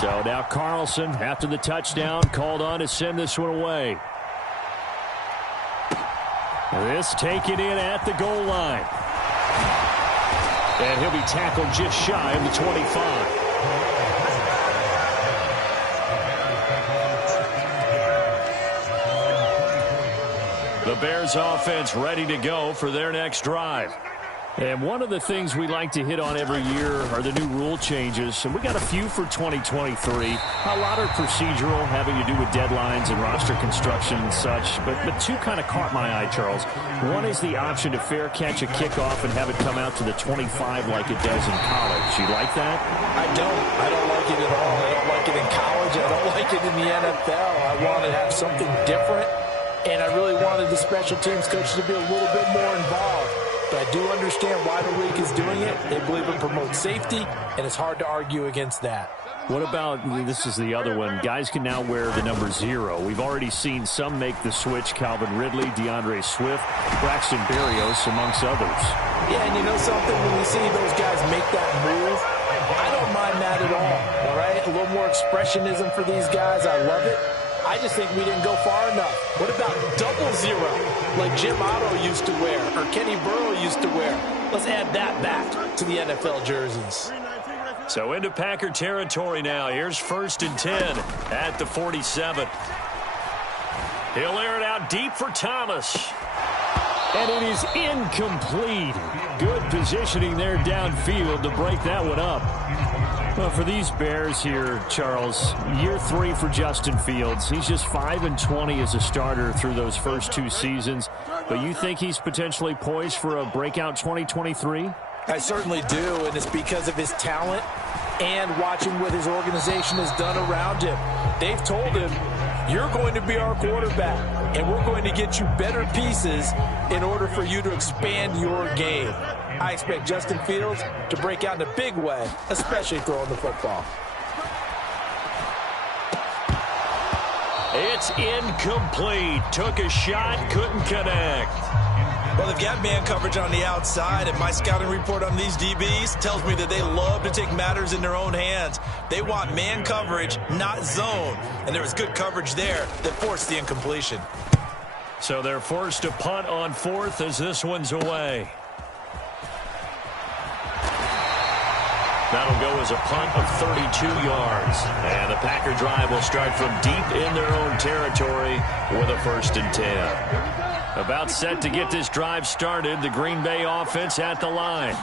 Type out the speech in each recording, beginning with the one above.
So now Carlson, after the touchdown, called on to send this one away. This taken in at the goal line. And he'll be tackled just shy of the 25. The Bears offense ready to go for their next drive. And one of the things we like to hit on every year are the new rule changes. And we got a few for 2023. A lot are procedural, having to do with deadlines and roster construction and such. But two kind of caught my eye, Charles. One is the option to fair catch a kickoff and have it come out to the 25 like it does in college. You like that? I don't like it at all. I don't like it in college. I don't like it in the NFL. I want to have something different. And I really wanted the special teams coaches to be a little bit more involved. But I do understand why the league is doing it. They believe it promotes safety, and it's hard to argue against that. What about, this is the other one, guys can now wear the number 0. We've already seen some make the switch, Calvin Ridley, DeAndre Swift, Braxton Berrios, amongst others. Yeah, and you know something? When you see those guys make that move, I don't mind that at all right? A little more expressionism for these guys. I love it. I just think we didn't go far enough. What about 00, like Jim Otto used to wear or Kenny Burrow used to wear? Let's add that back to the NFL jerseys. So into Packer territory now. Here's 1st and 10 at the 47. He'll air it out deep for Thomas. And it is incomplete. Good positioning there downfield to break that one up. Well, for these Bears here, Charles, year 3 for Justin Fields. He's just 5-20 as a starter through those first 2 seasons. But you think he's potentially poised for a breakout 2023? I certainly do, and it's because of his talent and watching what his organization has done around him. They've told him, you're going to be our quarterback, and we're going to get you better pieces in order for you to expand your game. I expect Justin Fields to break out in a big way, especially throwing the football. It's incomplete. Took a shot, couldn't connect. Well, they've got man coverage on the outside, and my scouting report on these DBs tells me that they love to take matters in their own hands. They want man coverage, not zone. And there was good coverage there that forced the incompletion. So they're forced to punt on 4th as this one's away. That'll go as a punt of 32 yards. And the Packer drive will start from deep in their own territory with a 1st and 10. About set to get this drive started, the Green Bay offense at the line.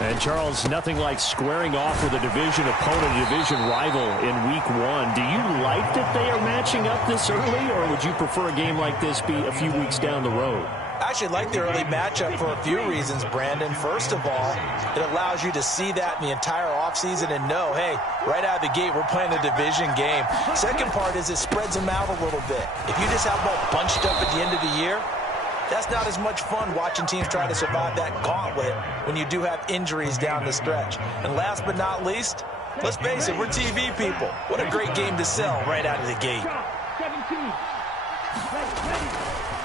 And, Charles, nothing like squaring off with a division opponent, a division rival in Week 1. Do you like that they are matching up this early, or would you prefer a game like this be a few weeks down the road? I actually like the early matchup for a few reasons, Brandon. First of all, it allows you to see that in the entire offseason and know, hey, right out of the gate, we're playing a division game. Second part is it spreads them out a little bit. If you just have them all bunched up at the end of the year, that's not as much fun watching teams try to survive that gauntlet when you do have injuries down the stretch. And last but not least, let's face it, we're TV people. What a great game to sell right out of the gate.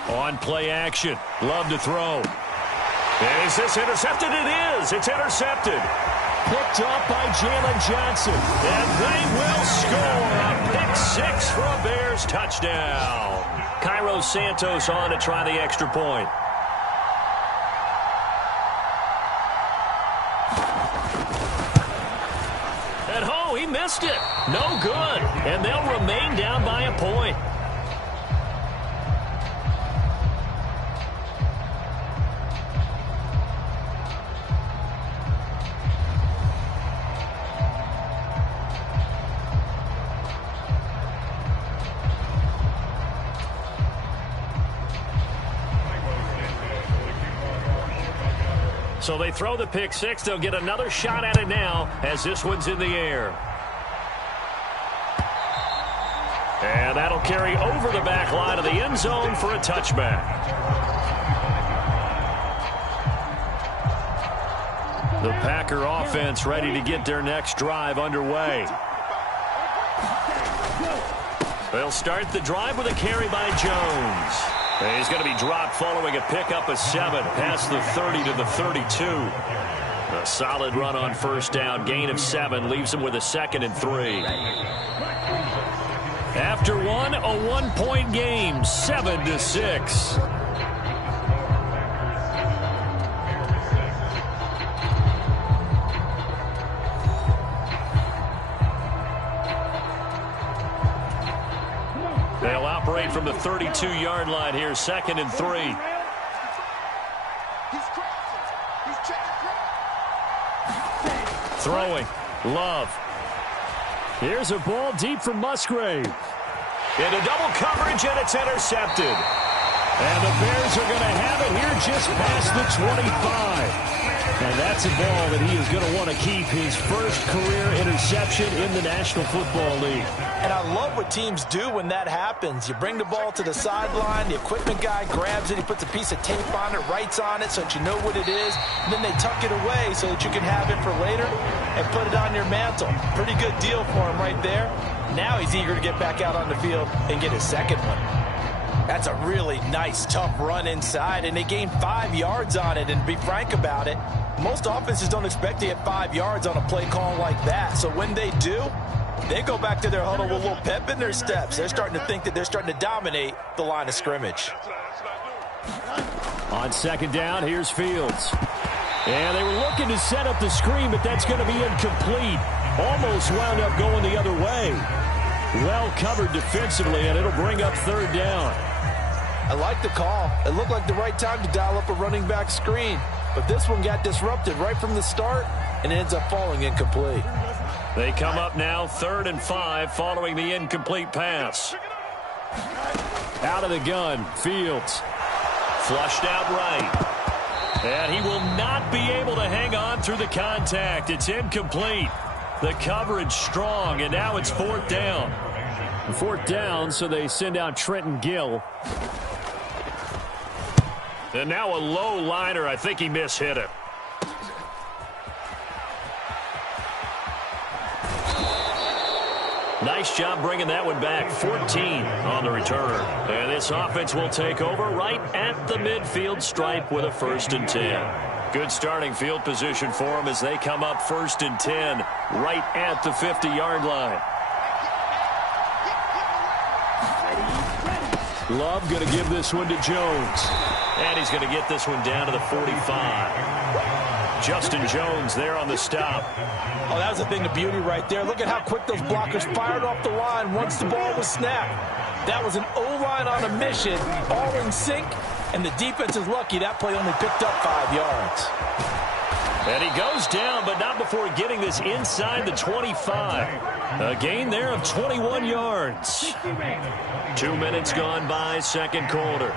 On play action. Love to throw. Is this intercepted? It is. It's intercepted. Picked off by Jalen Johnson. And they will score a pick 6 for a Bears touchdown. Cairo Santos on to try the extra point. And oh, he missed it. No good. And they'll remain down by a point. So they throw the pick 6. They'll get another shot at it now as this one's in the air. And that'll carry over the back line of the end zone for a touchback. The Packer offense ready to get their next drive underway. They'll start the drive with a carry by Jones. And he's going to be dropped following a pickup of 7 past the 30 to the 32. A solid run on first down. Gain of 7 leaves them with a 2nd and 3. After one, a 1-point game, 7-6. They'll operate from the 32-yard line here, 2nd and 3. Throwing. Love. Here's a ball deep from Musgrave. Into double coverage, and it's intercepted. And the Bears are going to have it here just past the 25. And that's a ball that he is going to want to keep, his first career interception in the National Football League. And I love what teams do when that happens. You bring the ball to the sideline, the equipment guy grabs it, he puts a piece of tape on it, writes on it so that you know what it is, and then they tuck it away so that you can have it for later and put it on your mantle. Pretty good deal for him right there. Now he's eager to get back out on the field and get his second one. That's a really nice, tough run inside, and they gained 5 yards on it. And to be frank about it, most offenses don't expect to get 5 yards on a play call like that. So when they do, they go back to their huddle with a little pep in their steps. They're starting to think that they're starting to dominate the line of scrimmage. On 2nd down, here's Fields. And they were looking to set up the screen, but that's going to be incomplete. Almost wound up going the other way. Well covered defensively, and it'll bring up 3rd down. I like the call. It looked like the right time to dial up a running back screen. But this one got disrupted right from the start and ends up falling incomplete. They come up now 3rd and 5 following the incomplete pass. Out of the gun, Fields. Flushed out right. And he will not be able to hang on through the contact. It's incomplete. The coverage strong, and now it's 4th down. 4th down, so they send out Trenton Gill. And now a low liner. I think he mishit it. Nice job bringing that one back. 14 on the return. And this offense will take over right at the midfield stripe with a 1st and 10. Good starting field position for them as they come up 1st and 10 right at the 50-yard line. Love going to give this one to Jones. And he's going to get this one down to the 45. Justin Jones there on the stop. Oh, that was a thing of beauty right there. Look at how quick those blockers fired off the line once the ball was snapped. That was an O-line on a mission, all in sync, and the defense is lucky that play only picked up 5 yards. And he goes down, but not before getting this inside the 25. A gain there of 21 yards. 2 minutes gone by, 2nd quarter.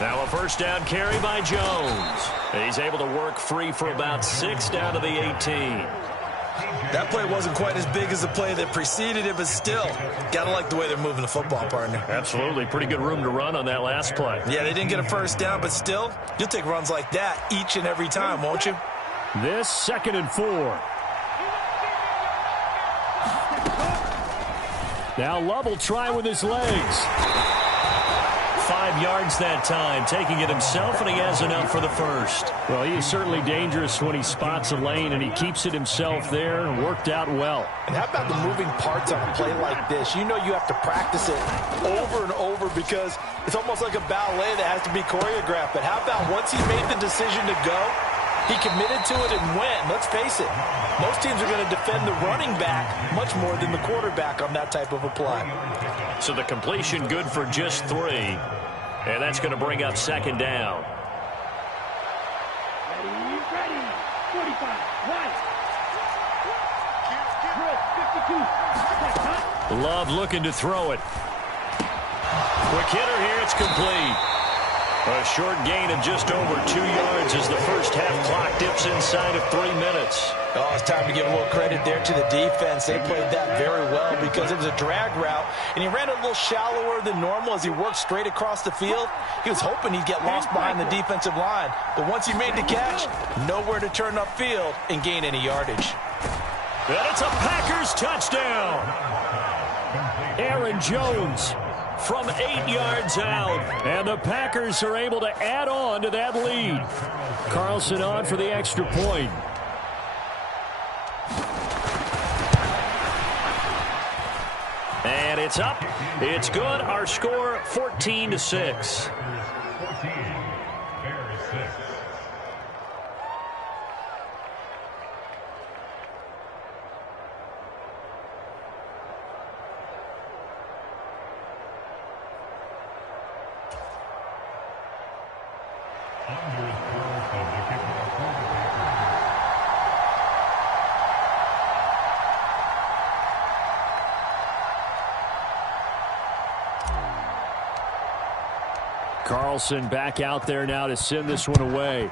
Now a 1st down carry by Jones. He's able to work free for about 6 down to the 18. That play wasn't quite as big as the play that preceded it, but still, got to like the way they're moving the football, partner. Absolutely. Pretty good room to run on that last play. Yeah, they didn't get a 1st down, but still, you'll take runs like that each and every time, won't you? This 2nd and 4. Now Love will try with his legs. 5 yards that time, taking it himself, and he has enough for the 1st. Well, he is certainly dangerous when he spots a lane, and he keeps it himself there, and worked out well. And how about the moving parts on a play like this? You know you have to practice it over and over because it's almost like a ballet that has to be choreographed. But how about once he made the decision to go, he committed to it and went. Let's face it, most teams are going to defend the running back much more than the quarterback on that type of a play. So the completion good for just 3. And that's going to bring up 2nd down. Ready. 45. Right. Love looking to throw it. Quick hitter here. It's complete. A short gain of just over 2 yards as the first half clock dips inside of 3 minutes. Oh, it's time to give a little credit there to the defense. They played that very well because it was a drag route, and he ran a little shallower than normal as he worked straight across the field. He was hoping he'd get lost behind the defensive line, but once he made the catch, nowhere to turn upfield and gain any yardage. And it's a Packers touchdown. Aaron Jones from 8 yards out. And the Packers are able to add on to that lead. Carlson on for the extra point. And it's up. It's good. Our score, 14-6. Carlson back out there now to send this one away.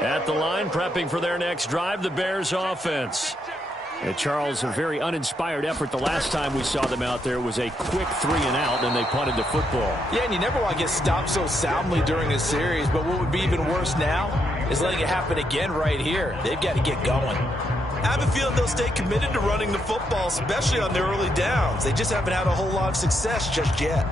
At the line, prepping for their next drive, the Bears offense. And Charles, a very uninspired effort. The last time we saw them out there was a quick 3-and-out, and they punted the football. Yeah, and you never want to get stopped so soundly during a series, but what would be even worse now is letting it happen again right here. They've got to get going. I have a feeling they'll stay committed to running the football, especially on their early downs. They just haven't had a whole lot of success just yet.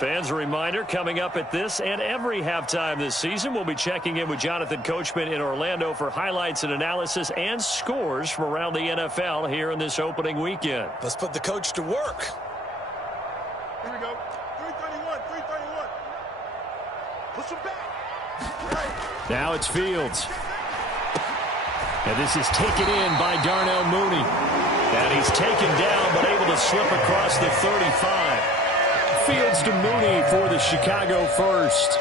Fans, a reminder, coming up at this and every halftime this season, we'll be checking in with Jonathan Coachman in Orlando for highlights and analysis and scores from around the NFL here in this opening weekend. Let's put the coach to work. Here we go. 331, 331. Push him back. Right. Now it's Fields. And this is taken in by Darnell Mooney. And he's taken down but able to slip across the 35. Fields to Mooney for the Chicago first.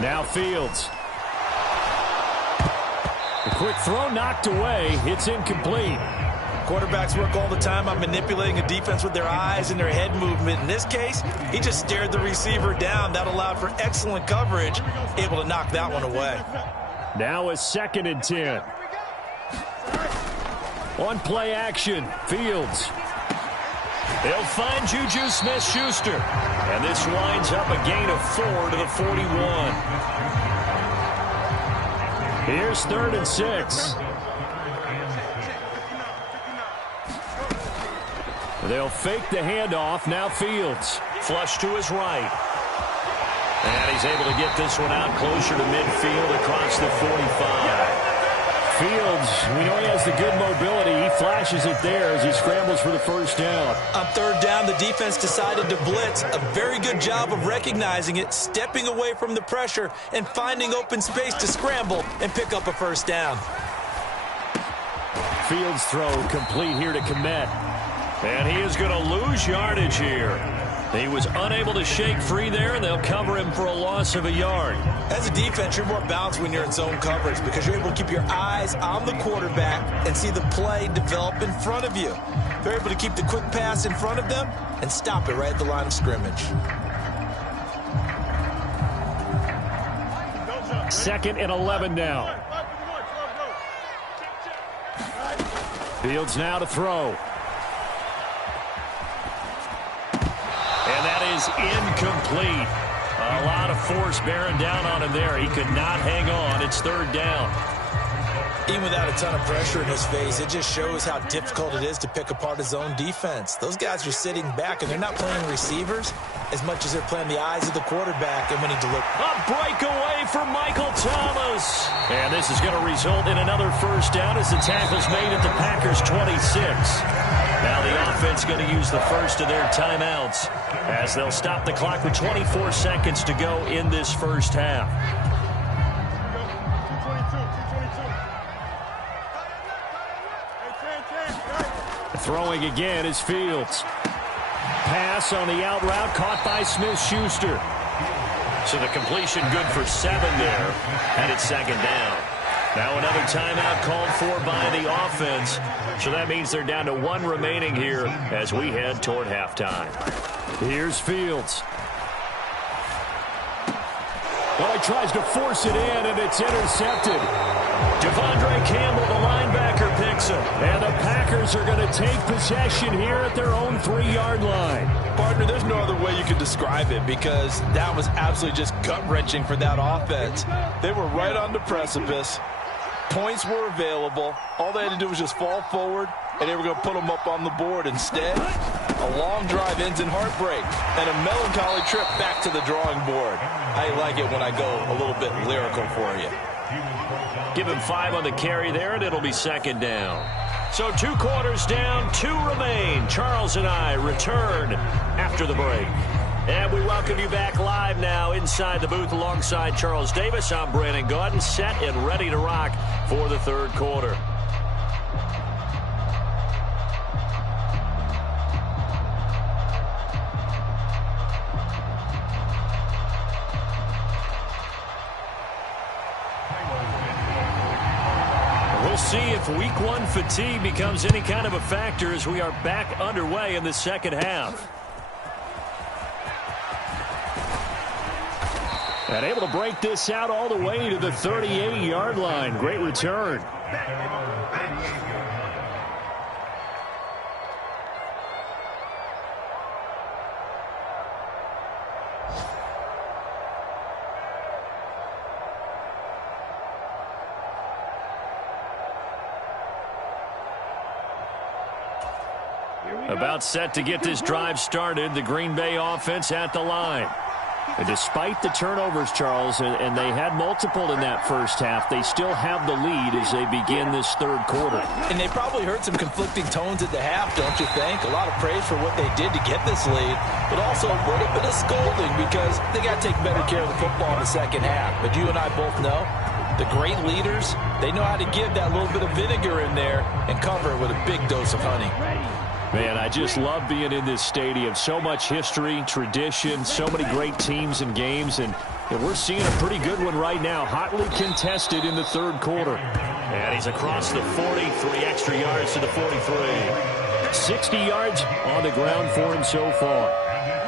Now Fields. The quick throw knocked away. It's incomplete. Quarterbacks work all the time on manipulating a defense with their eyes and their head movement. In this case, he just stared the receiver down. That allowed for excellent coverage, able to knock that one away. Now a 2nd and 10. On play action, Fields. They'll find Juju Smith-Schuster. And this winds up a gain of 4 to the 41. Here's 3rd and 6. They'll fake the handoff. Now Fields. Flush to his right. And he's able to get this one out closer to midfield across the 45. Fields, we know he has the good mobility. He flashes it there as he scrambles for the first down. On 3rd down, the defense decided to blitz. A very good job of recognizing it, stepping away from the pressure, and finding open space to scramble and pick up a first down. Fields' throw complete here to Kmet. And he is going to lose yardage here. He was unable to shake free there, and they'll cover him for a loss of a yard. As a defense, you're more balanced when you're in zone coverage because you're able to keep your eyes on the quarterback and see the play develop in front of you. They're able to keep the quick pass in front of them and stop it right at the line of scrimmage. 2nd and 11 now. Fields now to throw. And that is incomplete. A lot of force bearing down on him there. He could not hang on. It's 3rd down. Even without a ton of pressure in his face, it just shows how difficult it is to pick apart his own defense. Those guys are sitting back, and they're not playing receivers as much as they're playing the eyes of the quarterback. And when he delivers. A breakaway for Michael Thomas. And this is going to result in another first down as the tackle's made at the Packers' 26. Now the offense going to use the first of their timeouts as they'll stop the clock with 24 seconds to go in this first half. Throwing again is Fields. Pass on the out route caught by Smith-Schuster. So the completion good for 7 there, and it's 2nd down. Now another timeout called for by the offense. So that means they're down to one remaining here as we head toward halftime. Here's Fields. Well, he tries to force it in, and it's intercepted. Devondre Campbell, the linebacker, picks it. And the Packers are going to take possession here at their own 3-yard line. Partner, there's no other way you could describe it because that was absolutely just gut-wrenching for that offense. They were right on the precipice. Points were available. All they had to do was just fall forward, and they were going to put them up on the board. Instead, a long drive ends in heartbreak and a melancholy trip back to the drawing board. I like it when I go a little bit lyrical for you. Give him 5 on the carry there, and it'll be second down. So 2 quarters down, 2 remain. Charles and I return after the break. And we welcome you back live now inside the booth alongside Charles Davis. I'm Brandon Gaudin, set and ready to rock for the third quarter. We'll see if week 1 fatigue becomes any kind of a factor as we are back underway in the second half. And able to break this out all the way to the 38-yard line. Great return. About set to get this drive started, the Green Bay offense at the line. And despite the turnovers, Charles, and they had multiple in that first half, they still have the lead as they begin this third quarter. And they probably heard some conflicting tones at the half, don't you think? A lot of praise for what they did to get this lead, but also a little bit of scolding because they got to take better care of the football in the second half. But you and I both know the great leaders, they know how to give that little bit of vinegar in there and cover it with a big dose of honey. Man, I just love being in this stadium. So much history, tradition, so many great teams and games, and we're seeing a pretty good one right now, hotly contested in the third quarter. And he's across the 40, 3 extra yards to the 43. 60 yards on the ground for him so far.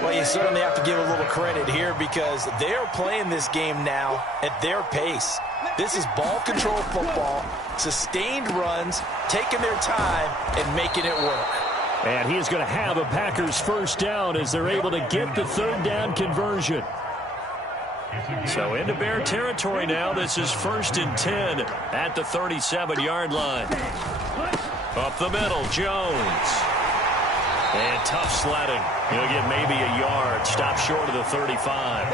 Well, you certainly have to give a little credit here because they're playing this game now at their pace. This is ball control football, sustained runs, taking their time, and making it work. And he is going to have a Packers first down as they're able to get the third down conversion. So into Bear territory now. This is 1st and 10 at the 37-yard line. Up the middle, Jones. And tough sledding. He'll get maybe a yard. Stop short of the 35.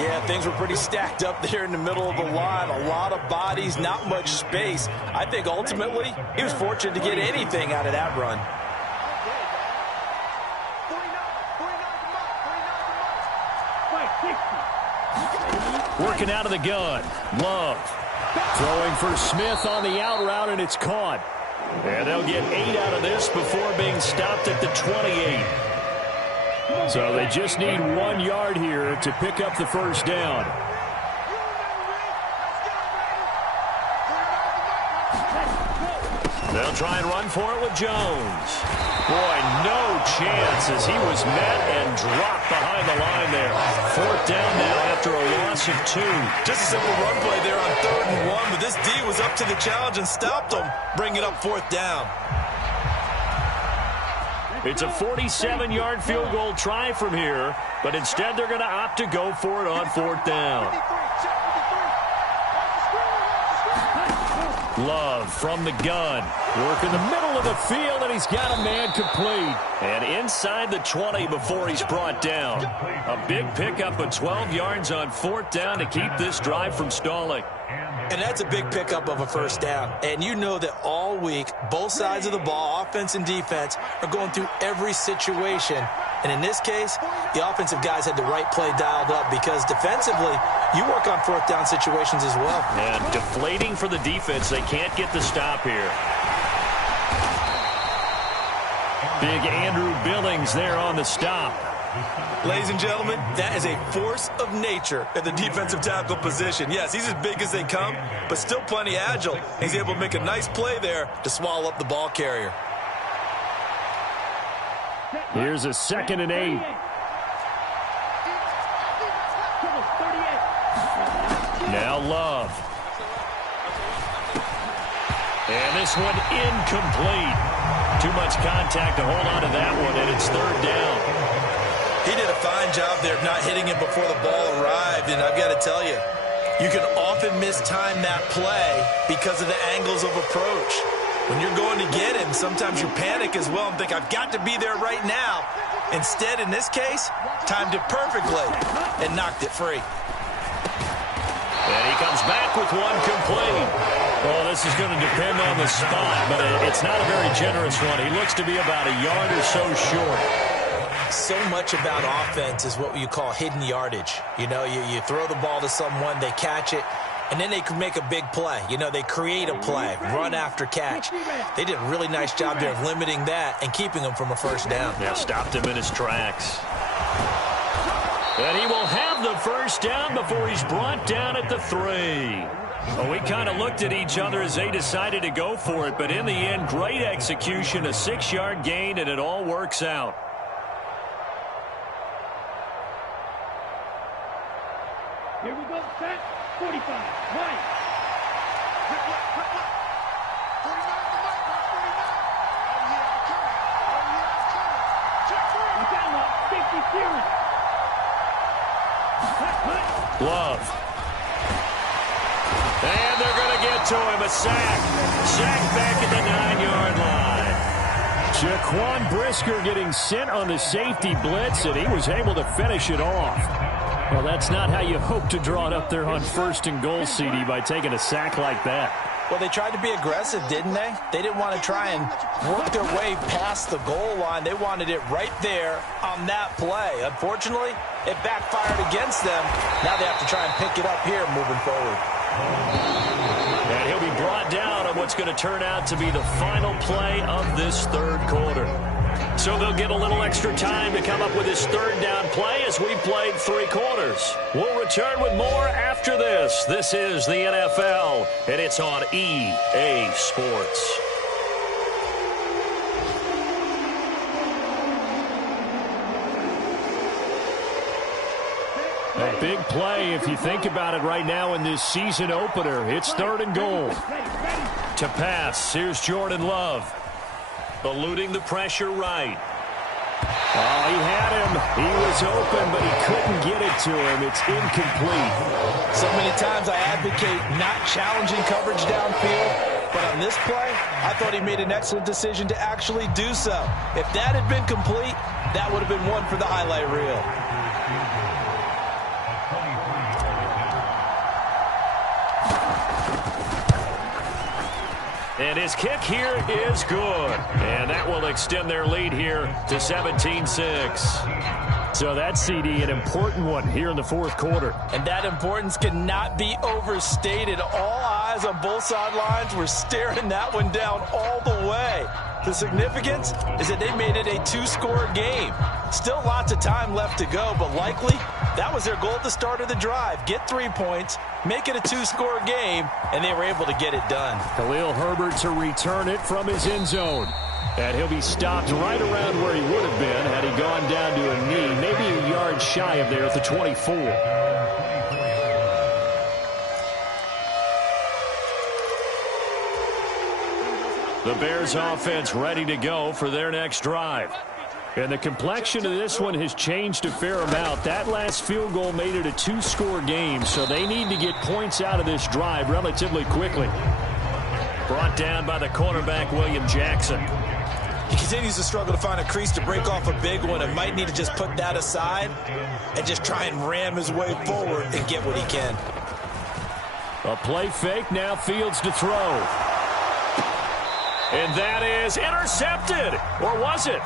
Yeah, things were pretty stacked up there in the middle of the line. A lot of bodies, not much space. I think ultimately he was fortunate to get anything out of that run. Working out of the gun. Love. Throwing for Smith on the out route, and it's caught. And they'll get 8 out of this before being stopped at the 28. So they just need 1 yard here to pick up the first down. They'll try and run for it with Jones. Boy, no chance as he was met and dropped behind the line there. 4th down now after a loss of 2. Just a simple run play there on 3rd and 1, but this D was up to the challenge and stopped them, bringing up 4th down. It's a 47-yard field goal try from here, but instead they're going to opt to go for it on 4th down. Love from the gun. Work in the middle of the field, and he's got a man complete. And inside the 20 before he's brought down. A big pickup of 12 yards on 4th down to keep this drive from stalling. And that's a big pickup of a first down. And you know that all week, both sides of the ball, offense and defense, are going through every situation. And in this case, the offensive guys had the right play dialed up because defensively, you work on 4th down situations as well. And deflating for the defense. They can't get the stop here. Big Andrew Billings there on the stop. Ladies and gentlemen, that is a force of nature at the defensive tackle position. Yes, he's as big as they come, but still plenty agile. He's able to make a nice play there to swallow up the ball carrier. Here's a 2nd and 8. Now Love. And this one incomplete. Too much contact to hold on to that one, and it's 3rd down. He did a fine job there of not hitting him before the ball arrived, and I've got to tell you, you can often mistime that play because of the angles of approach. When you're going to get him, sometimes you panic as well and think, I've got to be there right now. Instead, in this case, timed it perfectly and knocked it free. And he comes back with one complete. Well, this is going to depend on the spot, but it's not a very generous one. He looks to be about a yard or so short. So much about offense is what you call hidden yardage. You know, you throw the ball to someone, they catch it, and then they can make a big play. You know, they create a play, run after catch. They did a really nice job there of limiting that and keeping him from a 1st down. Yeah, stopped him in his tracks. And he will have the 1st down before he's brought down at the 3. Well, we kind of looked at each other as they decided to go for it, but in the end, great execution, a 6-yard gain, and it all works out. Here we go, set, 45, right. 49 to Mike, 49. Oh, yeah, I'm coming. Oh, yeah, I'm coming. Check 3. I'm down now, 50 series. Love. And they're going to get to him, a sack. Sack back at the 9-yard line. Jaquan Brisker getting sent on the safety blitz, and he was able to finish it off. Well, that's not how you hope to draw it up there on 1st and goal, CD, by taking a sack like that. Well, they tried to be aggressive, didn't they? They didn't want to try and work their way past the goal line. They wanted it right there on that play. Unfortunately, it backfired against them. Now they have to try and pick it up here moving forward. And he'll be brought down on what's going to turn out to be the final play of this 3rd quarter. So they'll get a little extra time to come up with this 3rd down play as we played 3 quarters. We'll return with more after this. This is the NFL, and it's on EA Sports. A big play if you think about it right now in this season opener. It's 3rd and goal. To pass, here's Jordan Love. Eluding the pressure right. Oh, he had him. He was open, but he couldn't get it to him. It's incomplete. So many times I advocate not challenging coverage downfield, but on this play, I thought he made an excellent decision to actually do so. If that had been complete, that would have been one for the highlight reel. And his kick here is good. And that will extend their lead here to 17-6. So that's, CD, an important one here in the 4th quarter. And that importance cannot be overstated. All eyes on both sidelines were staring that one down all the way. The significance is that they made it a 2-score game. Still lots of time left to go, but likely that was their goal at the start of the drive. Get 3 points, make it a 2-score game, and they were able to get it done. Khalil Herbert to return it from his end zone. And he'll be stopped right around where he would have been had he gone down to a knee, maybe a yard shy of there at the 24. The Bears offense ready to go for their next drive. And the complexion of this one has changed a fair amount. That last field goal made it a 2-score game, so they need to get points out of this drive relatively quickly. Brought down by the cornerback, William Jackson. He continues to struggle to find a crease to break off a big one and might need to just put that aside and just try and ram his way forward and get what he can. A play fake, now Fields to throw. And that is intercepted. Or was it?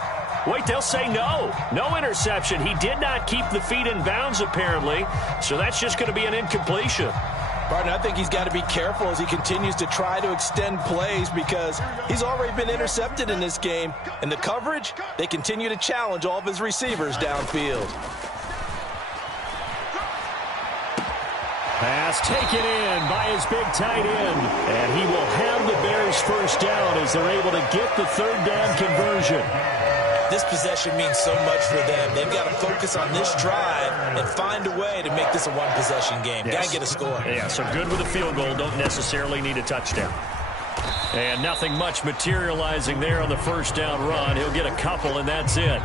Wait, they'll say no. No interception. He did not keep the feet in bounds, apparently. So that's just going to be an incompletion. Partner, I think he's got to be careful as he continues to try to extend plays because he's already been intercepted in this game. And the coverage, they continue to challenge all of his receivers downfield. Pass taken in by his big tight end. And he will have the Bears first down as they're able to get the third down conversion. This possession means so much for them. They've got to focus on this drive and find a way to make this a one-possession game. Yes. Got to get a score. Yeah, so good with a field goal. Don't necessarily need a touchdown. And nothing much materializing there on the first down run. He'll get a couple, and that's it.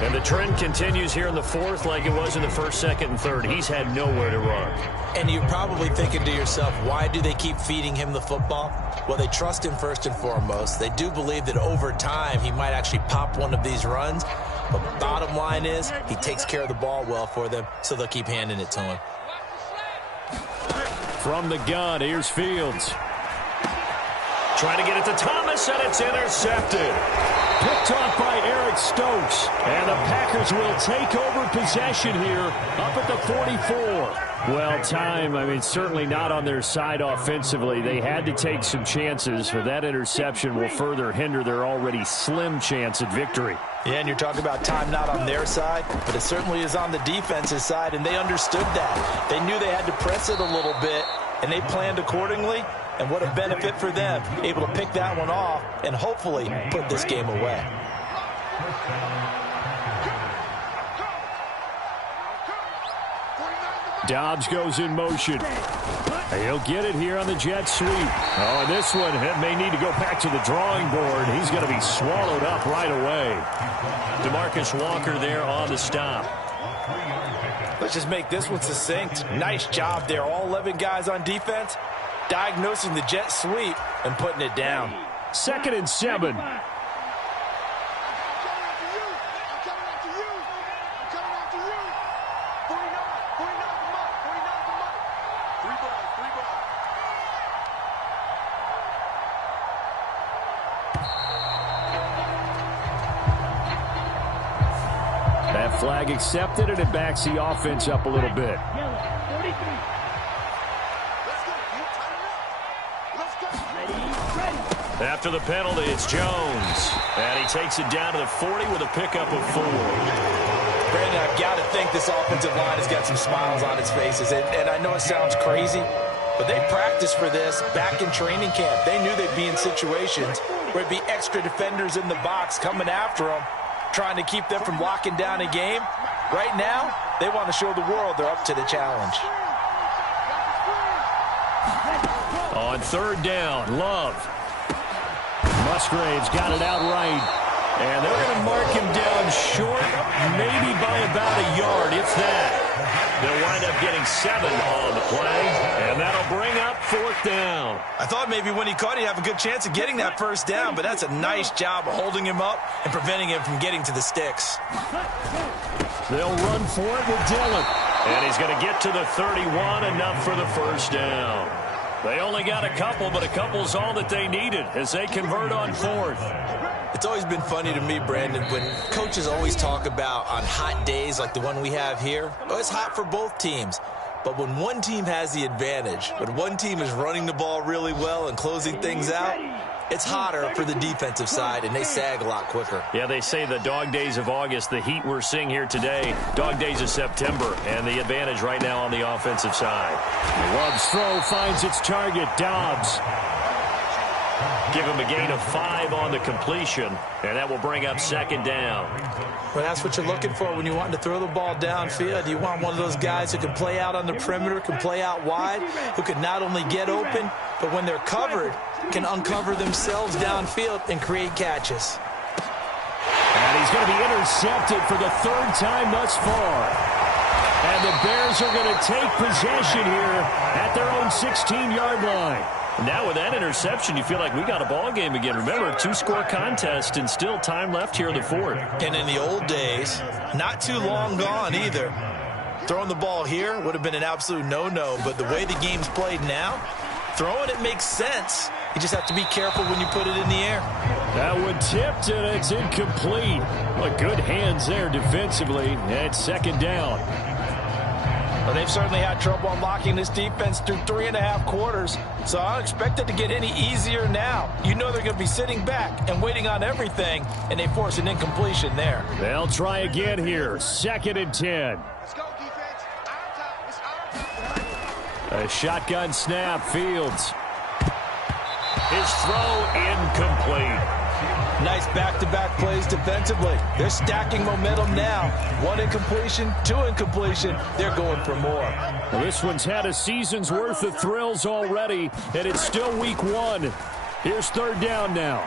And the trend continues here in the fourth like it was in the first, second, and third. He's had nowhere to run. And you're probably thinking to yourself, why do they keep feeding him the football? Well, they trust him first and foremost. They do believe that over time he might actually pop one of these runs. But the bottom line is he takes care of the ball well for them, so they'll keep handing it to him. From the gun, here's Fields. Trying to get it to Thomas, and it's intercepted. Picked off by Eric Stokes. And the Packers will take over possession here up at the 44. Well, certainly not on their side offensively. They had to take some chances, for that interception will further hinder their already slim chance at victory. Yeah, and you're talking about time not on their side, but it certainly is on the defense's side, and they understood that. They knew they had to press it a little bit, and they planned accordingly. And what a benefit for them, able to pick that one off and hopefully put this game away. Dobbs goes in motion. He'll get it here on the jet sweep. Oh, and this one may need to go back to the drawing board. He's going to be swallowed up right away. DeMarcus Walker there on the stop. Let's just make this one succinct. Nice job there. All 11 guys on defense diagnosing the jet sweep and putting it down. 2nd and 7. That flag accepted, and it backs the offense up a little bit. After the penalty, it's Jones. And he takes it down to the 40 with a pickup of 4. Brandon, I've got to think this offensive line has got some smiles on its faces. And I know it sounds crazy, but they practiced for this back in training camp. They knew they'd be in situations where it'd be extra defenders in the box coming after them, trying to keep them from locking down a game. Right now, they want to show the world they're up to the challenge. On 3rd down, Love. Musgrave's got it out right. And they're going to mark him down short, maybe by about a yard, if that. They'll wind up getting 7 on the play, and that'll bring up 4th down. I thought maybe when he caught it, he'd have a good chance of getting that first down, but that's a nice job of holding him up and preventing him from getting to the sticks. They'll run for it with Dillon. And he's going to get to the 31, enough for the first down. They only got a couple, but a couple's all that they needed as they convert on 4th. It's always been funny to me, Brandon, when coaches always talk about on hot days like the one we have here. Oh, it's hot for both teams. But when one team has the advantage, when one team is running the ball really well and closing things out, it's hotter for the defensive side, and they sag a lot quicker. Yeah, they say the dog days of August, the heat we're seeing here today, dog days of September, and the advantage right now on the offensive side. Love's throw finds its target, Dobbs. Give him a gain of 5 on the completion, and that will bring up 2nd down. Well, that's what you're looking for when you want to throw the ball downfield. You want one of those guys who can play out on the perimeter, can play out wide, who can not only get open, but when they're covered, can uncover themselves downfield and create catches. And he's going to be intercepted for the 3rd time thus far. And the Bears are going to take possession here at their own 16-yard line. Now with that interception, you feel like we got a ball game again. Remember, 2-score contest and still time left here in the 4th. And in the old days, not too long gone either, throwing the ball here would have been an absolute no-no. But the way the game's played now, throwing it makes sense. You just have to be careful when you put it in the air. That one tipped, and it's incomplete. Well, good hands there defensively. It's 2nd down. Well, they've certainly had trouble unlocking this defense through 3.5 quarters, so I don't expect it to get any easier now. You know they're going to be sitting back and waiting on everything, and they force an incompletion there. They'll try again here. 2nd and 10. Let's go, defense. Our time. It's our time. A shotgun snap. Fields. His throw incomplete. Nice back-to-back plays defensively. They're stacking momentum now. 1 incompletion, 2 incompletion. They're going for more. Well, this one's had a season's worth of thrills already, and it's still week 1. Here's 3rd down now.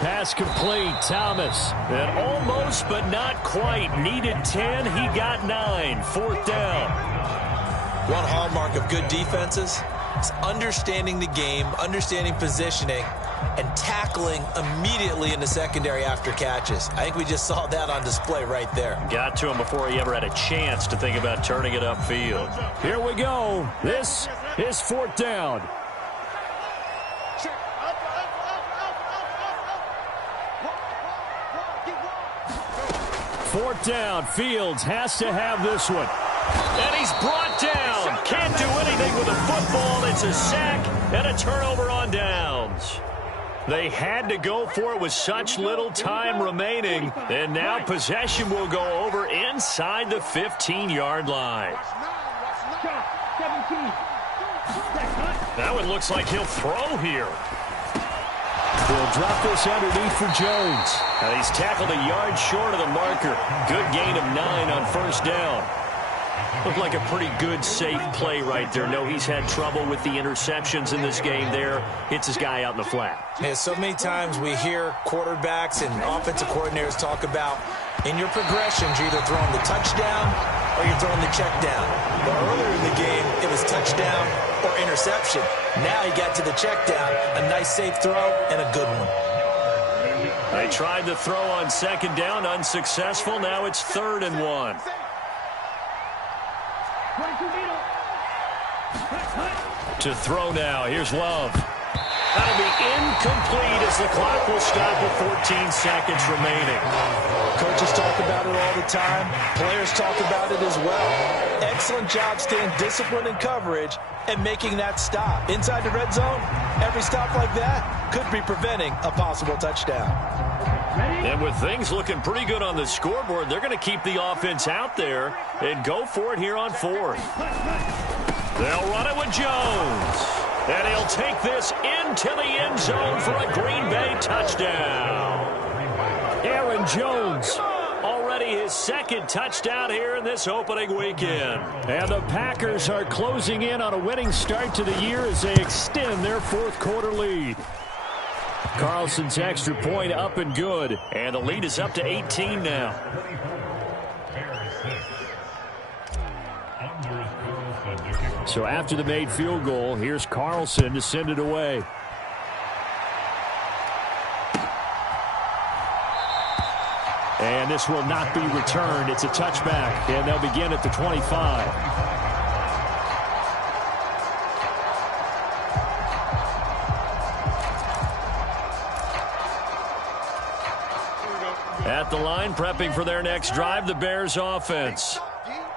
Pass complete. Thomas. And almost, but not quite. Needed 10. He got 9. 4th down. One hallmark of good defenses is understanding the game, understanding positioning, and tackling immediately in the secondary after catches. I think we just saw that on display right there. Got to him before he ever had a chance to think about turning it upfield. Here we go. This is 4th down. Check. Up. Keep walking. 4th down. Fields has to have this one. And he's brought down. Can't do anything with a football. It's a sack and a turnover on downs. They had to go for it with such little time remaining. And now possession will go over inside the 15-yard line. Shot. 17. That one looks like he'll throw here. They'll drop this underneath for Jones. Now he's tackled a yard short of the marker. Good gain of 9 on 1st down. Looked like a pretty good, safe play right there. No, he's had trouble with the interceptions in this game there. Hits his guy out in the flat. Yeah, so many times we hear quarterbacks and offensive coordinators talk about in your progressions, you're either throwing the touchdown or you're throwing the check down. But earlier in the game, it was touchdown or interception. Now he got to the check down, a nice safe throw and a good one. They tried to throw on 2nd down, unsuccessful. Now it's 3rd and 1. To throw now. Here's Love. That'll be incomplete as the clock will stop with 14 seconds remaining. Coaches talk about it all the time. Players talk about it as well. Excellent job staying disciplined in coverage and making that stop. Inside the red zone, every stop like that could be preventing a possible touchdown. And with things looking pretty good on the scoreboard, they're going to keep the offense out there and go for it here on 4th. They'll run it with Jones. And he'll take this into the end zone for a Green Bay touchdown. Aaron Jones. Already his 2nd touchdown here in this opening weekend. And the Packers are closing in on a winning start to the year as they extend their 4th quarter lead. Carlson's extra point up and good. And the lead is up to 18 now. So after the made field goal, here's Carlson to send it away. And this will not be returned. It's a touchback, and they'll begin at the 25. At the line, prepping for their next drive, the Bears offense.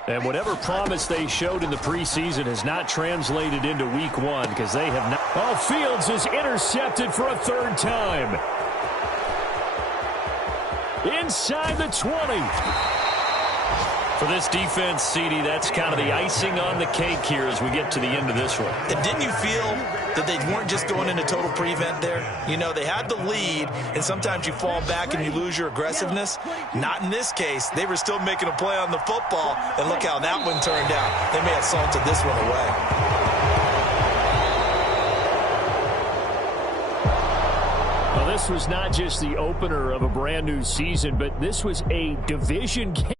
And whatever promise they showed in the preseason has not translated into week 1 because they have not. Oh, Fields is intercepted for a 3rd time. Inside the 20. For this defense, CD, that's kind of the icing on the cake here as we get to the end of this one. And didn't you feel that they weren't just going into total prevent there? You know, they had the lead, and sometimes you fall back and you lose your aggressiveness. Not in this case. They were still making a play on the football, and look how that one turned out. They may have salted this one away. This was not just the opener of a brand new season, but this was a division game.